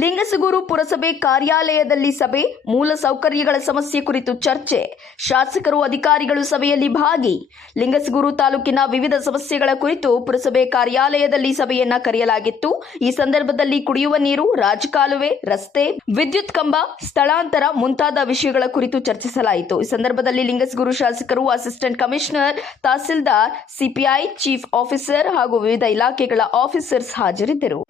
ಲಿಂಗಸಗೂರು ಪುರಸಭೆ ಕಾರ್ಯಾಲಯದಲ್ಲಿ ಸಭೆ, ಮೂಲ ಸೌಕರ್ಯಗಳ ಸಮಸ್ಯೆ ಕುರಿತು ಚರ್ಚೆ, ಶಾಸಕರು ಅಧಿಕಾರಿಗಳು ಸಭೆಯಲ್ಲಿ ಭಾಗಿ. ಲಿಂಗಸಗೂರು ತಾಲೂಕಿನ ವಿವಿಧ ಸಮಸ್ಯೆಗಳ ಕುರಿತು ಪುರಸಭೆ ಕಾರ್ಯಾಲಯದಲ್ಲಿ ಸಭೆಯನ್ನ ಕರೆಯಲಾಗಿತ್ತು. ಈ ಸಂದರ್ಭದಲ್ಲಿ ಕುಡಿಯುವ ನೀರು, ರಾಜಕಾಲುವೆ, ರಸ್ತೆ, ವಿದ್ಯುತ್ ಕಂಬ, ಸ್ಥಳಾಂತರ ಮುಂತಾದ ವಿಷಯಗಳ ಕುರಿತು ಚರ್ಚಿಸಲಾಯಿತು. ಈ ಸಂದರ್ಭದಲ್ಲಿ ಲಿಂಗಸಗೂರು ಶಾಸಕರು, assistant commissioner, tahsildar, CPI, chief officer ಹಾಗೂ ವಿವಿಧ ಇಲಾಖೆಗಳ ಆಫೀಸರ್ಸ್ ಹಾಜರಿದ್ದರು.